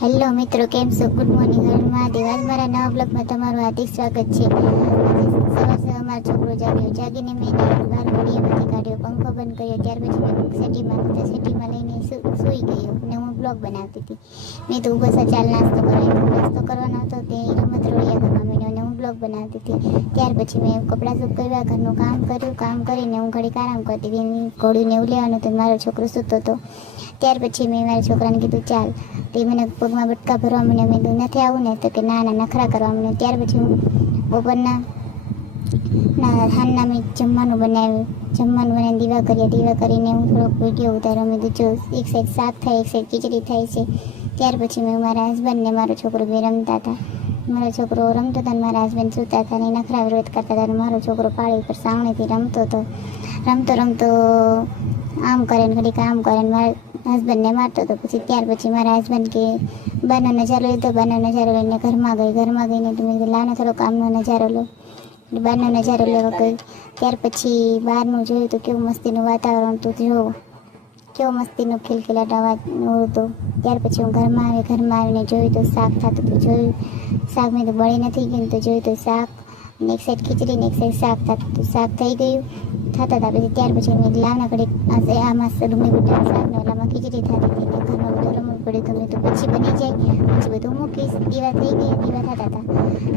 Hello મિત્રો, કેમ છો? ગુડ મોર્નિંગ, હર મહાદેવ. આજ મારા નવા બ્લોગમાં તમારું હાર્દિક સ્વાગત છે. સવાર મારો છોકરો જાગીને મેં બહાર ઘડીએમાંથી કાઢ્યો, પંખો બંધ કર્યો. ત્યાર પછી મેં સેટીમાં લઈને સૂઈ ગયો ને હું બ્લોગ બનાવતી હતી. મેં તો ઊભો ચાલ નાસ્તો કરવાનો હતો તે રમત રોડિયા કરવા માંડ્યો અને હું બ્લોગ બનાવતી હતી. ત્યાર પછી મેં કપડાં સુકવ્યા, ઘરનું કામ કરીને હું ઘડીક આરામ કરતી હતી. ઘોડીને એવું લેવાનું તો મારો છોકરો સૂતો હતો. ત્યાર પછી મેં મારા છોકરાને કીધું ચાલ, તે મને પગમાં બટકા ભરવા મને મેં કીધું નથી આવું ને તો કે ના નખરા કરવા મને. ત્યાર પછી હું બપોરના હાલના મેં જમવાનું બનાવીને દીવા કરીને હું થોડોક વિડીયો ઉતાર્યો. મેં કીધું જો એક સાઈડ શાક થાય, એક સાઈડ ખીચડી થાય છે. ત્યાર પછી મેં મારા હસબન્ડને મારો છોકરો બે રમતા હતા. મારો છોકરો રમતો હતો અને મારા હસબન્ડ સૂતા હતા અને નખરા વિરોધ કરતા હતા. અને મારો છોકરો પાળી ઉપર સાવણીથી રમતો હતો. રમતો આમ કરે ને ઘડીક આમ કરે ને મારા હસબન્ડને મારતો હતો. પછી ત્યાર પછી મારા હસબન્ડ કે બહારનો નજારો લીધો. બહારનો નજારો લઈને ઘરમાં ગઈને તો મેં કીધું લાવને થોડો કામનો નજારો લો. બહારનો નજારો લેવા ગઈ. ત્યાર પછી બહારનું જોયું તો કેવું મસ્તીનું વાતાવરણ તો જોવો, કેવો મસ્તીનું ખિલખિલાટ અવાજ હતું. ત્યાર પછી હું ઘરમાં આવીને જોયું તો શાક થતું હતું. જોયું શાક મેં તો બળી નથી ગયું તો જોયું તો શાક ને એક સાઈડ ખીચડી ને એક સાઈડ શાક થતું હતું. શાક થઈ ગયું થતા હતા. પછી ત્યાર પછી મેં લાવના ઘડીક આમાં ડુંગળી બટાકા શાક ને ઓલામાં ખીચડી થતી હતી ને ઘરમાં બધું રમવું પડ્યું તો મેં તો પછી બની જાય પછી બધું મૂકીશ. દીવા થઈ ગયા, દીવા થતા હતા.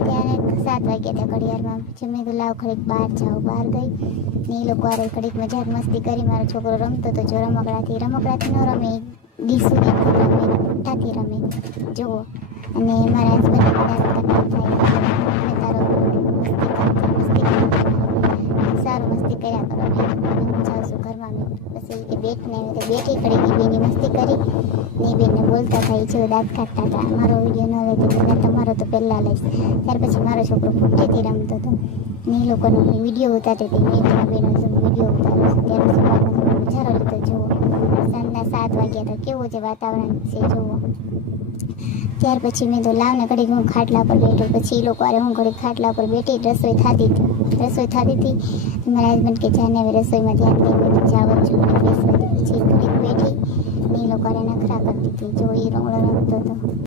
ત્યારે 7 વાગ્યા હતા ઘડિયાળમાં. પછી મેં તો લાવ ઘડીક બહાર ગઈ ને એ લોકો આરે ઘડીક મજાક મસ્તી કરી. મારો છોકરો રમતો તો જો રમકડાથી ન રમે, ડીસુથી રમે, પુઠ્ઠાથી રમે જુઓ. અને મારા હસબન્ડ સારું મસ્તી કર્યા કરો ને હું જાઉં છું ઘરમાં. પછી એ બેટને બેઠી ખડી બેની મસ્તી કરી ને એ બેનને બોલતા થાય છે, દાંત કાઢતા હતા. મારો વિડીયો ન લેતો તમારો તો પહેલાં લઈશ. ત્યાર પછી મારો છોકરો પુઠ્ઠીથી રમતો હતો ને એ લોકોનો વિડીયો ઉતારતી હતી. મેં તેના બેનો વિડીયો ઉતાર્યો છે. ત્યારે સવારમાં નજારો લીધો જુઓ. સાંજના 7 વાગ્યા તો કેવું જે વાતાવરણ છે જુઓ. ત્યાર પછી મેં તો લાવને ઘડીક હું ખાટલા પર બેઠો. પછી એ લોકો હું ઘડીક ખાટલા પર બેઠી. રસોઈ થતી હતી. મારા હસબન્ડ કે જાને હવે રસોઈમાં ધ્યાન દઈ ચાવલ ચૂકીને બેસવાથી. પછી ઘડીક બેઠી ને એ લોકો નખરા કરતી હતી. જો એ રમતો હતો.